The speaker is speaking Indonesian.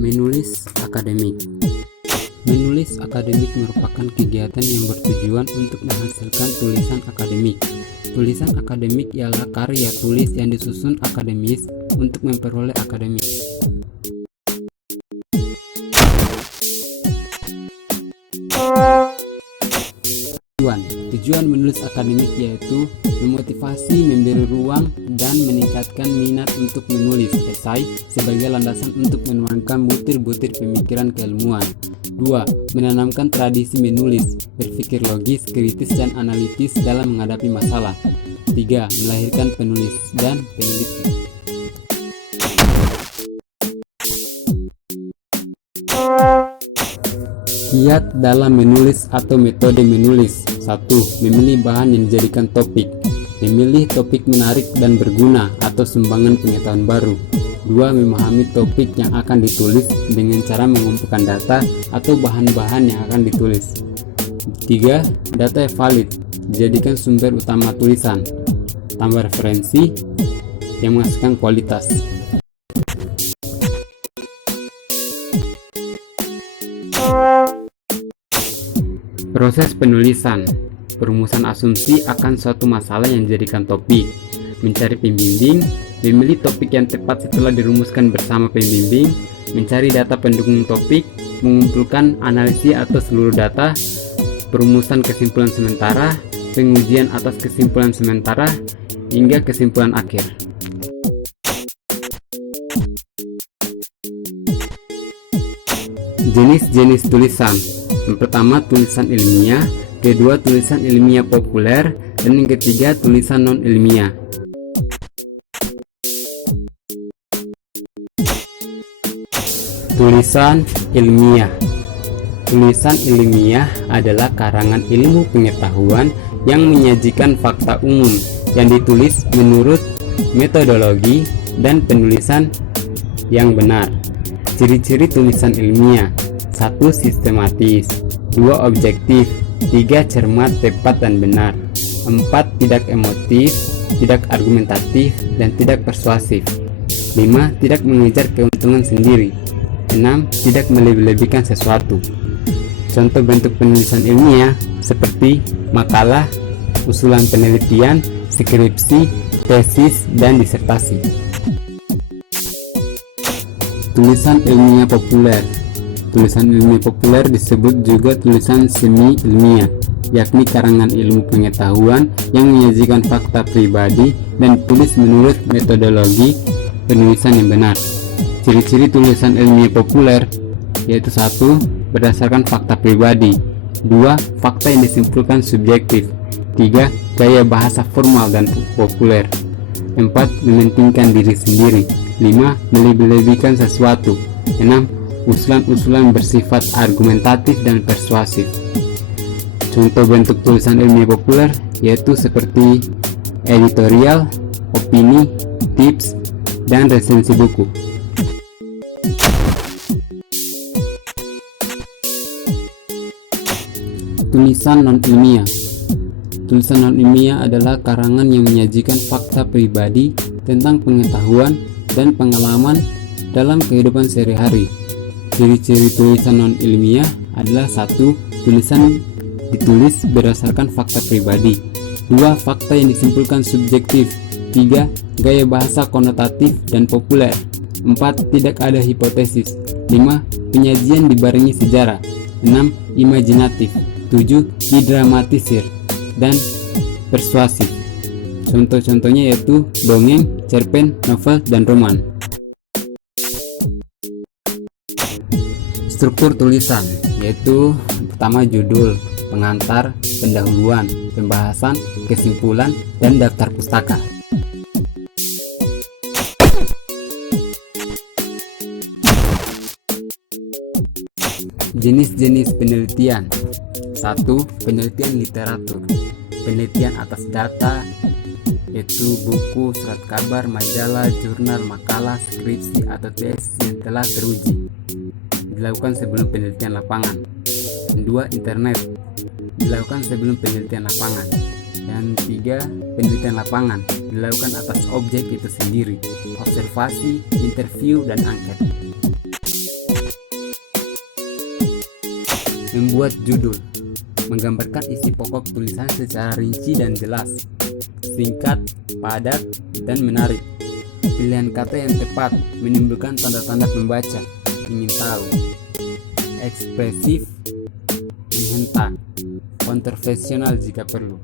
Menulis akademik. Menulis akademik merupakan kegiatan yang bertujuan untuk menghasilkan tulisan akademik. Tulisan akademik ialah karya tulis yang disusun akademis untuk memperoleh akademik. Tujuan menulis akademik yaitu memotivasi, memberi ruang, dan meningkatkan minat untuk menulis esai sebagai landasan untuk menuangkan butir-butir pemikiran keilmuan. 2. Menanamkan tradisi menulis, berpikir logis, kritis, dan analitis dalam menghadapi masalah. 3. Melahirkan penulis dan peneliti. Kiat dalam menulis atau metode menulis. 1. Memilih bahan yang dijadikan topik. Memilih topik menarik dan berguna atau sumbangan pengetahuan baru. 2. Memahami topik yang akan ditulis dengan cara mengumpulkan data atau bahan-bahan yang akan ditulis. 3. Data yang valid, dijadikan sumber utama tulisan. Tambah referensi yang menghasilkan kualitas. Proses penulisan. Perumusan asumsi akan suatu masalah yang dijadikan topik. Mencari pembimbing. Memilih topik yang tepat setelah dirumuskan bersama pembimbing. Mencari data pendukung topik. Mengumpulkan analisis atau seluruh data. Perumusan kesimpulan sementara. Pengujian atas kesimpulan sementara. Hingga kesimpulan akhir. Jenis-jenis tulisan. Yang pertama, tulisan ilmiah. Kedua, tulisan ilmiah populer. Dan yang ketiga, tulisan non-ilmiah. Tulisan ilmiah. Tulisan ilmiah adalah karangan ilmu pengetahuan yang menyajikan fakta umum yang ditulis menurut metodologi dan penulisan yang benar. Ciri-ciri tulisan ilmiah. 1. Sistematis. 2. Objektif. 3. Cermat, tepat, dan benar. 4. Tidak emotif, tidak argumentatif, dan tidak persuasif. 5. Tidak mengejar keuntungan sendiri. 6. Tidak melebih-lebihkan sesuatu. Contoh bentuk penulisan ilmiah seperti makalah, usulan penelitian, skripsi, tesis, dan disertasi. Tulisan ilmiah populer. Tulisan ilmiah populer disebut juga tulisan semi-ilmiah, yakni karangan ilmu pengetahuan yang menyajikan fakta pribadi dan ditulis menurut metodologi penulisan yang benar. Ciri-ciri tulisan ilmiah populer yaitu 1. Berdasarkan fakta pribadi. 2. Fakta yang disimpulkan subjektif. 3. Gaya bahasa formal dan populer. 4. Mementingkan diri sendiri. 5. Melebih-lebihkan sesuatu. 6. Usulan-usulan bersifat argumentatif dan persuasif. Contoh bentuk tulisan ilmiah populer yaitu seperti editorial, opini, tips, dan resensi buku. Tulisan non-ilmiah. Tulisan non-ilmiah adalah karangan yang menyajikan fakta pribadi tentang pengetahuan dan pengalaman dalam kehidupan sehari-hari. Ciri-ciri tulisan non-ilmiah adalah 1. Tulisan ditulis berdasarkan fakta pribadi. 2. Fakta yang disimpulkan subjektif. 3. Gaya bahasa konotatif dan populer. 4. Tidak ada hipotesis. 5. Penyajian dibarengi sejarah. 6. Imajinatif. 7. Didramatisir dan persuasif. Contoh-contohnya yaitu dongeng, cerpen, novel, dan roman. Struktur tulisan yaitu pertama judul, pengantar, pendahuluan, pembahasan, kesimpulan, dan daftar pustaka. Jenis-jenis penelitian. 1. Penelitian literatur. Penelitian atas data yaitu buku, surat kabar, majalah, jurnal, makalah, skripsi, atau tesis yang telah teruji, dilakukan sebelum penelitian lapangan. 2. Internet, dilakukan sebelum penelitian lapangan. Dan 3. Penelitian lapangan, dilakukan atas objek itu sendiri, observasi, interview, dan angket. Membuat judul, menggambarkan isi pokok tulisan secara rinci dan jelas, singkat, padat, dan menarik. Pilihan kata yang tepat menimbulkan tanda-tanda pembaca ingin tahu. Ekspresif, menghentak, kontroversial jika perlu.